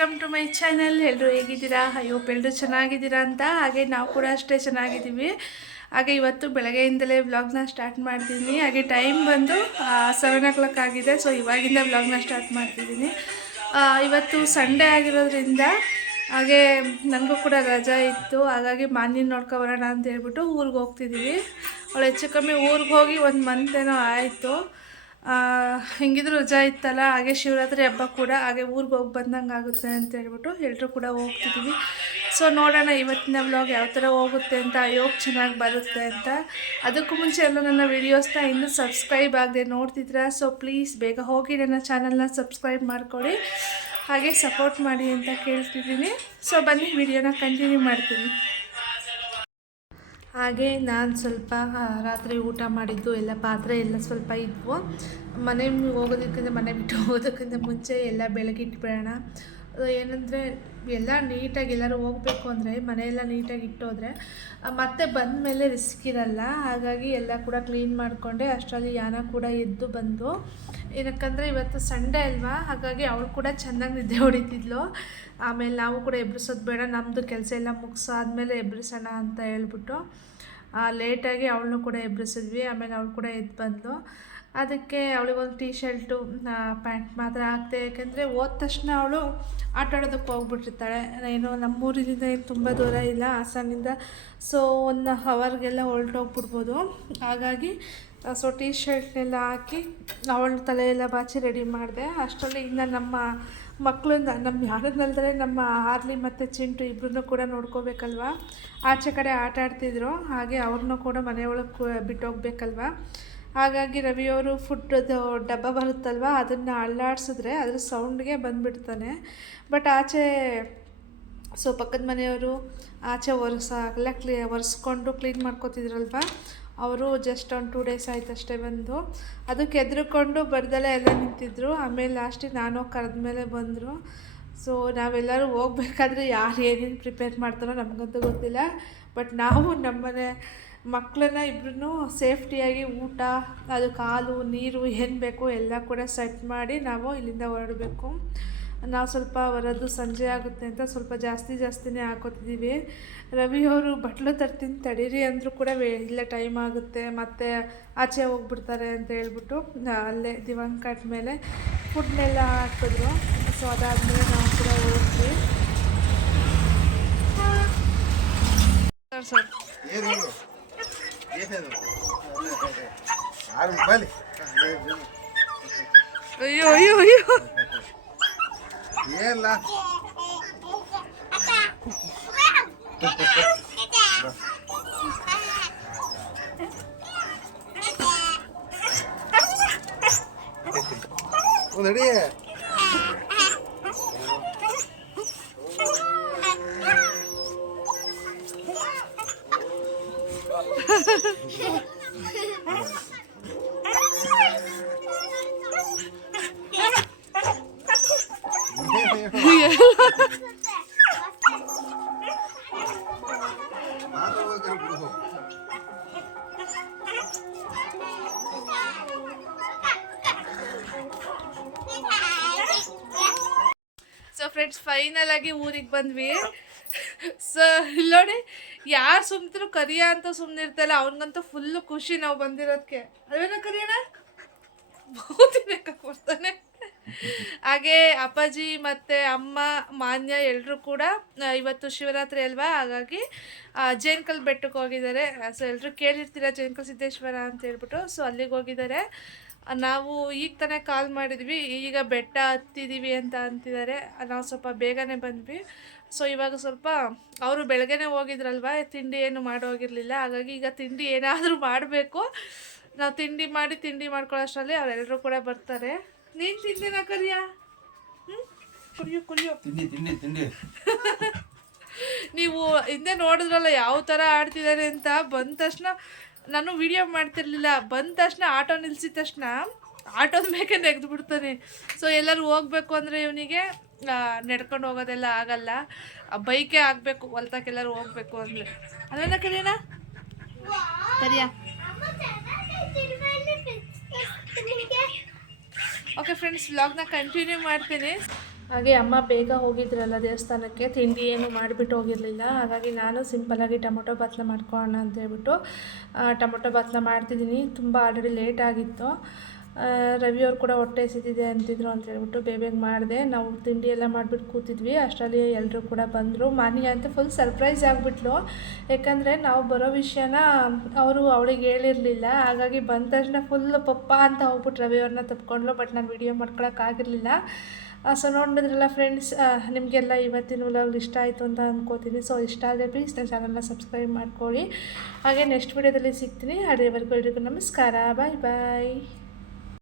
Welcome to my channel. ಎಲ್ಲರೂ ಹೇಗಿದ್ದೀರಾ? Hope ಎಲ್ಲರೂ ಚೆನ್ನಾಗಿದ್ದೀರಾ ಅಂತ. ಹಾಗೆ ನಾವು ಕೂಡ ಅಷ್ಟೇ ಚೆನ್ನಾಗಿದ್ದೀವಿ. ಹಾಗೆ ಇವತ್ತು ಬೆಳಗ್ಗೆಯಿಂದಲೇ ವ್ಲಾಗ್ನ ಸ್ಟಾರ್ಟ್ ಮಾಡ್ತಿದ್ದೀನಿ. ಹಾಗೆ ಟೈಮ್ ಬಂದು 7 o'clock ಆಗಿದೆ. ಸೊ ಇವಾಗಿಂದ ವ್ಲಾಗ್ನ ಸ್ಟಾರ್ಟ್ ಮಾಡ್ತಿದ್ದೀನಿ. ಇವತ್ತು ಸಂಡೇ ಆಗಿರೋದ್ರಿಂದ ಹಾಗೆ ನನಗೂ ಕೂಡ ರಜಾ ಇತ್ತು. ಹಾಗಾಗಿ ಮಾನ್ಯ ನೋಡ್ಕೊಬರೋಣ ಅಂತ ಹೇಳ್ಬಿಟ್ಟು ಊರಿಗೆ ಹೋಗ್ತಿದ್ದೀವಿ. ಅವಳು ಹೆಚ್ಚು ಕಮ್ಮಿ ಊರಿಗೆ ಹೋಗಿ 1 month ಏನೋ ಆಯಿತು. ಹಿಂಗಿದ್ರು ರಜಾ ಇತ್ತಲ್ಲ, ಹಾಗೆ ಶಿವರಾತ್ರಿ ಹಬ್ಬ ಕೂಡ ಹಾಗೆ ಊರಿಗೆ ಹೋಗಿ ಬಂದಂಗೆ ಆಗುತ್ತೆ ಅಂತ ಹೇಳ್ಬಿಟ್ಟು ಎಲ್ಲರೂ ಕೂಡ ಹೋಗ್ತಿದ್ದೀವಿ. ಸೊ ನೋಡೋಣ ಇವತ್ತಿನ ವ್ಲಾಗ್ ಯಾವ ಥರ ಹೋಗುತ್ತೆ ಅಂತ, ಚೆನ್ನಾಗಿ ಬರುತ್ತೆ ಅಂತ. ಅದಕ್ಕೂ ಮುಂಚೆ ಎಲ್ಲ ನನ್ನ ವೀಡಿಯೋಸ್ನ ಇನ್ನೂ ಸಬ್ಸ್ಕ್ರೈಬ್ ಆಗದೆ ನೋಡ್ತಿದ್ದೀರಾ. ಸೊ ಪ್ಲೀಸ್ ಬೇಗ ಹೋಗಿ ನನ್ನ ಚಾನಲ್ನ ಸಬ್ಸ್ಕ್ರೈಬ್ ಮಾಡ್ಕೊಳ್ಳಿ, ಹಾಗೆ ಸಪೋರ್ಟ್ ಮಾಡಿ ಅಂತ ಕೇಳ್ತಿದ್ದೀನಿ. ಸೊ ಬನ್ನಿ ವಿಡಿಯೋನ ಕಂಟಿನ್ಯೂ ಮಾಡ್ತೀನಿ. ಹಾಗೆ ನಾನು ಸ್ವಲ್ಪ ರಾತ್ರಿ ಊಟ ಮಾಡಿದ್ದು ಎಲ್ಲ ಪಾತ್ರೆ ಎಲ್ಲ ಸ್ವಲ್ಪ ಇದ್ವು. ಮನೆ ಬಿಟ್ಟು ಹೋಗೋದಕ್ಕಿಂತ ಮುಂಚೆ ಎಲ್ಲ ಬೆಳಗ್ಗೆ ಇಟ್ಬಿಡೋಣ. ಏನಂದರೆ ಎಲ್ಲ ನೀಟಾಗಿ ಎಲ್ಲರೂ ಹೋಗಬೇಕು ಅಂದರೆ ಮನೆಯೆಲ್ಲ ನೀಟಾಗಿ ಇಟ್ಟೋದ್ರೆ ಮತ್ತೆ ಬಂದ ಮೇಲೆ ರಿಸ್ಕ್ ಇರಲ್ಲ. ಹಾಗಾಗಿ ಎಲ್ಲ ಕೂಡ ಕ್ಲೀನ್ ಮಾಡಿಕೊಂಡೆ. ಅಷ್ಟರಲ್ಲಿ ಯಾನ ಕೂಡ ಎದ್ದು ಬಂದು, ಏನಕ್ಕಂದರೆ ಇವತ್ತು ಸಂಡೇ ಅಲ್ವಾ, ಹಾಗಾಗಿ ಅವಳು ಕೂಡ ಚೆನ್ನಾಗಿ ನಿದ್ದೆ ಹೊಡಿತಿದ್ಲು. ಆಮೇಲೆ ನಾವು ಕೂಡ ಎಬ್ಬಿಸೋದು ಬೇಡ, ನಮ್ಮದು ಕೆಲಸ ಎಲ್ಲ ಮುಗಿಸಾದ್ಮೇಲೆ ಎಬ್ಬಿಸೋಣ ಅಂತ ಹೇಳ್ಬಿಟ್ಟು ಲೇಟಾಗಿ ಅವಳನ್ನೂ ಕೂಡ ಎಬ್ಬಿಸಿದ್ವಿ. ಆಮೇಲೆ ಅವಳು ಕೂಡ ಎದ್ದು ಬಂದು ಅದಕ್ಕೆ ಅವಳಿಗೊಂದು ಟೀ ಶರ್ಟು ಪ್ಯಾಂಟ್ ಮಾತ್ರ ಹಾಕ್ತೆ. ಯಾಕೆಂದರೆ ಹೋದ ತಕ್ಷಣ ಅವಳು ಆಟ ಆಡೋದಕ್ಕೆ ಹೋಗ್ಬಿಟ್ಟಿರ್ತಾಳೆ. ಏನು ನಮ್ಮೂರಿನಿಂದ ಏನು ತುಂಬ ದೂರ ಇಲ್ಲ, ಹಾಸನಿಂದ. ಸೊ 1 hourಗೆಲ್ಲ ಹೊರಟೋಗ್ಬಿಡ್ಬೋದು. ಹಾಗಾಗಿ ಸೊ ಟೀ ಶರ್ಟ್ನೆಲ್ಲ ಹಾಕಿ ಅವಳ ತಲೆಯೆಲ್ಲ ಬಾಚಿ ರೆಡಿ ಮಾಡಿದೆ. ಅಷ್ಟರಲ್ಲಿ ಇನ್ನು ನಮ್ಮ ಮಕ್ಕಳನ್ನ ಯಾರನ್ನಲ್ದರೆ ನಮ್ಮ ಆರ್ಲಿ ಮತ್ತು ಚಿಂಟು ಇಬ್ಬರನ್ನೂ ಕೂಡ ನೋಡ್ಕೋಬೇಕಲ್ವ. ಆಚೆ ಕಡೆ ಆಟ ಆಡ್ತಿದ್ರು, ಹಾಗೆ ಅವ್ರನ್ನೂ ಕೂಡ ಮನೆಯೊಳಗೆ ಬಿಟ್ಟೋಗ್ಬೇಕಲ್ವ. ಹಾಗಾಗಿ ರವಿಯವರು ಫುಡ್ದು ಡಬ್ಬ ಬರುತ್ತಲ್ವ, ಅದನ್ನು ಅಳ್ಳಾಡಿಸಿದ್ರೆ ಅದ್ರ ಸೌಂಡ್ಗೆ ಬಂದುಬಿಡ್ತಾನೆ. ಬಟ್ ಆಚೆ ಸೊ ಪಕ್ಕದ ಮನೆಯವರು ಆಚೆ ಒರೆಸ್ಕೊಂಡು ಕ್ಲೀನ್ ಮಾಡ್ಕೋತಿದ್ರಲ್ವ, ಅವರು ಜಸ್ಟ್ ಒಂದು 2 days ಆಯ್ತು ಅಷ್ಟೇ ಬಂದು. ಅದಕ್ಕೆ ಹೆದ್ರುಕೊಂಡು ಬರ್ದಲ್ಲೇ ಎಲ್ಲ ನಿಂತಿದ್ರು. ಆಮೇಲೆ ಲಾಸ್ಟಿಗೆ ನಾನು ಕರೆದ ಮೇಲೆ ಬಂದರು. ಸೊ ನಾವೆಲ್ಲರೂ ಹೋಗ್ಬೇಕಾದ್ರೆ ಯಾರು ಏನೇನು ಪ್ರಿಪೇರ್ ಮಾಡ್ತಾರೋ ನಮಗಂತೂ ಗೊತ್ತಿಲ್ಲ. ಬಟ್ ನಾವು ನಮ್ಮನೆ ಮಕ್ಕಳನ್ನ ಇಬ್ಬರೂ ಸೇಫ್ಟಿಯಾಗಿ ಊಟ, ಅದಕ್ಕೆ ಹಾಲು ನೀರು ಏನು ಬೇಕು ಎಲ್ಲ ಕೂಡ ಸೆಟ್ ಮಾಡಿ ನಾವು ಇಲ್ಲಿಂದ ಹೊರಡಬೇಕು. ನಾವು ಸ್ವಲ್ಪ ಹೊರದು ಸಂಜೆ ಆಗುತ್ತೆ ಅಂತ ಸ್ವಲ್ಪ ಜಾಸ್ತಿನೇ ಹಾಕೋತಿದ್ದೀವಿ. ರವಿಯವರು ಬಟ್ಲು ತರ್ತೀನಿ ತಡೀರಿ ಅಂದರೂ ಕೂಡ ಇಲ್ಲ ಟೈಮ್ ಆಗುತ್ತೆ, ಮತ್ತು ಆಚೆ ಹೋಗ್ಬಿಡ್ತಾರೆ ಅಂತ ಹೇಳ್ಬಿಟ್ಟು ಅಲ್ಲೇ ದಿವಂಕಟ್ ಮೇಲೆ ಫುಡ್ನೆಲ್ಲ ಹಾಕಿದ್ರು. ಸೊ ಅದಾದಮೇಲೆ ನಾವು ಕೂಡ ಹೋಗ್ತೀವಿ. ಸರ್ ಅಯ್ಯೋ ಅಯ್ಯೋ ಅಯ್ಯೋ ಏಲ್ಲ ನಡಿ ಸೊ ಫ್ರೆಂಡ್ಸ್ ಫೈನಲ್ ಆಗಿ ಊರಿಗೆ ಬಂದ್ವಿ. ಸೊ ಇಲ್ಲಿ ನೋಡಿ, ಯಾರು ಸುಮ್ತಿರು ಕರಿಯ ಅಂತ ಸುಮ್ಮನೆ ಇರ್ತಲ್ಲ, ಅವ್ನಿಗಂತೂ ಫುಲ್ಲು ಖುಷಿ ನಾವು ಬಂದಿರೋದಕ್ಕೆ. ಅದೇನ ಕರಿಯೋಣ ಬೇಕಾಗ್ಬಿಡ್ತಾನೆ. ಹಾಗೆ ಅಪ್ಪಾಜಿ ಮತ್ತು ಅಮ್ಮ ಮಾನ್ಯ ಎಲ್ಲರೂ ಕೂಡ ಇವತ್ತು ಶಿವರಾತ್ರಿ ಅಲ್ವಾ, ಹಾಗಾಗಿ ಜೇನ್ಕಲ್ ಬೆಟ್ಟಕ್ಕೆ ಹೋಗಿದ್ದಾರೆ. ಸೊ ಎಲ್ಲರೂ ಕೇಳಿರ್ತೀರ ಜೇನ್ಕಲ್ ಸಿದ್ದೇಶ್ವರ ಅಂತ ಹೇಳ್ಬಿಟ್ಟು. ಸೊ ಅಲ್ಲಿಗೆ ಹೋಗಿದ್ದಾರೆ. ನಾವು ಈಗ ತಾನೇ ಕಾಲ್ ಮಾಡಿದ್ವಿ, ಈಗ ಬೆಟ್ಟ ಹತ್ತಿದ್ದೀವಿ ಅಂತ ಅಂತಿದ್ದಾರೆ. ನಾವು ಸ್ವಲ್ಪ ಬೇಗನೆ ಬಂದ್ವಿ. ಸೊ ಇವಾಗ ಸ್ವಲ್ಪ ಅವರು ಬೆಳಗ್ಗೆನೇ ಹೋಗಿದ್ರಲ್ವ, ತಿಂಡಿ ಏನು ಮಾಡೋಗಿರಲಿಲ್ಲ. ಹಾಗಾಗಿ ಈಗ ತಿಂಡಿ ಏನಾದರೂ ಮಾಡಬೇಕು. ನಾವು ತಿಂಡಿ ಮಾಡ್ಕೊಳ್ಳೋಷ್ಟರಲ್ಲಿ ಅವರೆಲ್ಲರೂ ಕೂಡ ಬರ್ತಾರೆ. ನೀನು ತಿಂದಿನ ಕರಿಯ ಕುಡಿಯೋ ತಿಂಡಿ ನೀವು ಹಿಂದೆ ನೋಡಿದ್ರಲ್ಲ ಯಾವ ಥರ ಆಡ್ತಿದ್ದಾರೆ ಅಂತ. ಬಂದ ತಕ್ಷಣ ನಾನು ವಿಡಿಯೋ ಮಾಡ್ತಿರ್ಲಿಲ್ಲ, ಬಂದ ತಕ್ಷಣ ಆಟೋ ನಿಲ್ಸಿದ ತಕ್ಷಣ ಆಟೋದ ಮೇಲೆ ನೆಗೆದು ಬಿಡ್ತಾನೆ. ಸೊ ಎಲ್ಲರೂ ಹೋಗ್ಬೇಕು ಅಂದರೆ ಇವನಿಗೆ ನಡ್ಕೊಂಡು ಹೋಗೋದೆಲ್ಲ ಆಗಲ್ಲ, ಬೈಕೇ ಆಗಬೇಕು ಹೊಲ್ತಕ್ಕೆಲ್ಲರೂ ಹೋಗ್ಬೇಕು ಅಂದರೆ. ಅದೇನ ಕರಿಯೋಣ ಕರಿಯ. ಓಕೆ ಫ್ರೆಂಡ್ಸ್, ವ್ಲಾಗ್ನ ಕಂಟಿನ್ಯೂ ಮಾಡ್ತೀನಿ. ಹಾಗೆ ಅಮ್ಮ ಬೇಗ ಹೋಗಿದ್ರಲ್ಲ ದೇವಸ್ಥಾನಕ್ಕೆ, ತಿಂಡಿ ಏನು ಮಾಡಿಬಿಟ್ಟು ಹೋಗಿರಲಿಲ್ಲ. ಹಾಗಾಗಿ ನಾನು ಸಿಂಪಲ್ಲಾಗಿ ಟೊಮೊಟೊ ಬಾತ್ನ ಮಾಡ್ಕೊಳ್ಳೋಣ ಅಂತ ಹೇಳ್ಬಿಟ್ಟು ಟೊಮೊಟೊ ಬಾತ್ನ ಮಾಡ್ತಿದ್ದೀನಿ. ತುಂಬ ಆಲ್ರೆಡಿ ಲೇಟ್ ಆಗಿತ್ತು. ರವಿಯವ್ರು ಕೂಡ ಹೊಟ್ಟೆ ಹಸಿತಿದೆ ಅಂತಿದ್ರು ಅಂತ ಹೇಳ್ಬಿಟ್ಟು ಬೇಗ ಮಾಡಿದೆ. ನಾವು ತಿಂಡಿ ಎಲ್ಲ ಮಾಡಿಬಿಟ್ಟು ಕೂತಿದ್ವಿ. ಅಷ್ಟರಲ್ಲಿ ಎಲ್ಲರೂ ಕೂಡ ಬಂದರು. ಮಾನಿಯ ಅಂತ ಫುಲ್ ಸರ್ಪ್ರೈಸ್ ಆಗಿಬಿಟ್ಲು. ಯಾಕಂದರೆ ನಾವು ಬರೋ ವಿಷಯನ ಅವಳಿಗೆ ಹೇಳಿರಲಿಲ್ಲ. ಹಾಗಾಗಿ ಬಂದ ತಕ್ಷಣ ಫುಲ್ ಪಪ್ಪ ಅಂತ ಹೋಗ್ಬಿಟ್ಟು ರವಿಯವ್ರನ್ನ ತಪ್ಕೊಂಡ್ಲು. ಬಟ್ ನಾನು ವೀಡಿಯೋ ಮಾಡ್ಕೊಳಕ್ಕಾಗಿರಲಿಲ್ಲ. ಸೊ ನೋಡಿದ್ರಲ್ಲ ಫ್ರೆಂಡ್ಸ್, ನಿಮಗೆಲ್ಲ ಇವತ್ತಿನ ವ್ಲಾಗ್ ಇಷ್ಟ ಆಯಿತು ಅಂತ ಅಂದ್ಕೋತೀನಿ. ಸೊ ಇಷ್ಟ ಆದರೆ ಪ್ಲೀಸ್ ನನ್ನ ಚಾನಲ್ನ ಸಬ್ಸ್ಕ್ರೈಬ್ ಮಾಡ್ಕೊಳ್ಳಿ. ಹಾಗೆ ನೆಕ್ಸ್ಟ್ ವೀಡಿಯೋದಲ್ಲಿ ಸಿಗ್ತೀನಿ. ಅಲ್ಲಿವರೆಗೂ ಎಲ್ರಿಗೂ ನಮಸ್ಕಾರ. ಬಾಯ್ ಬಾಯ್.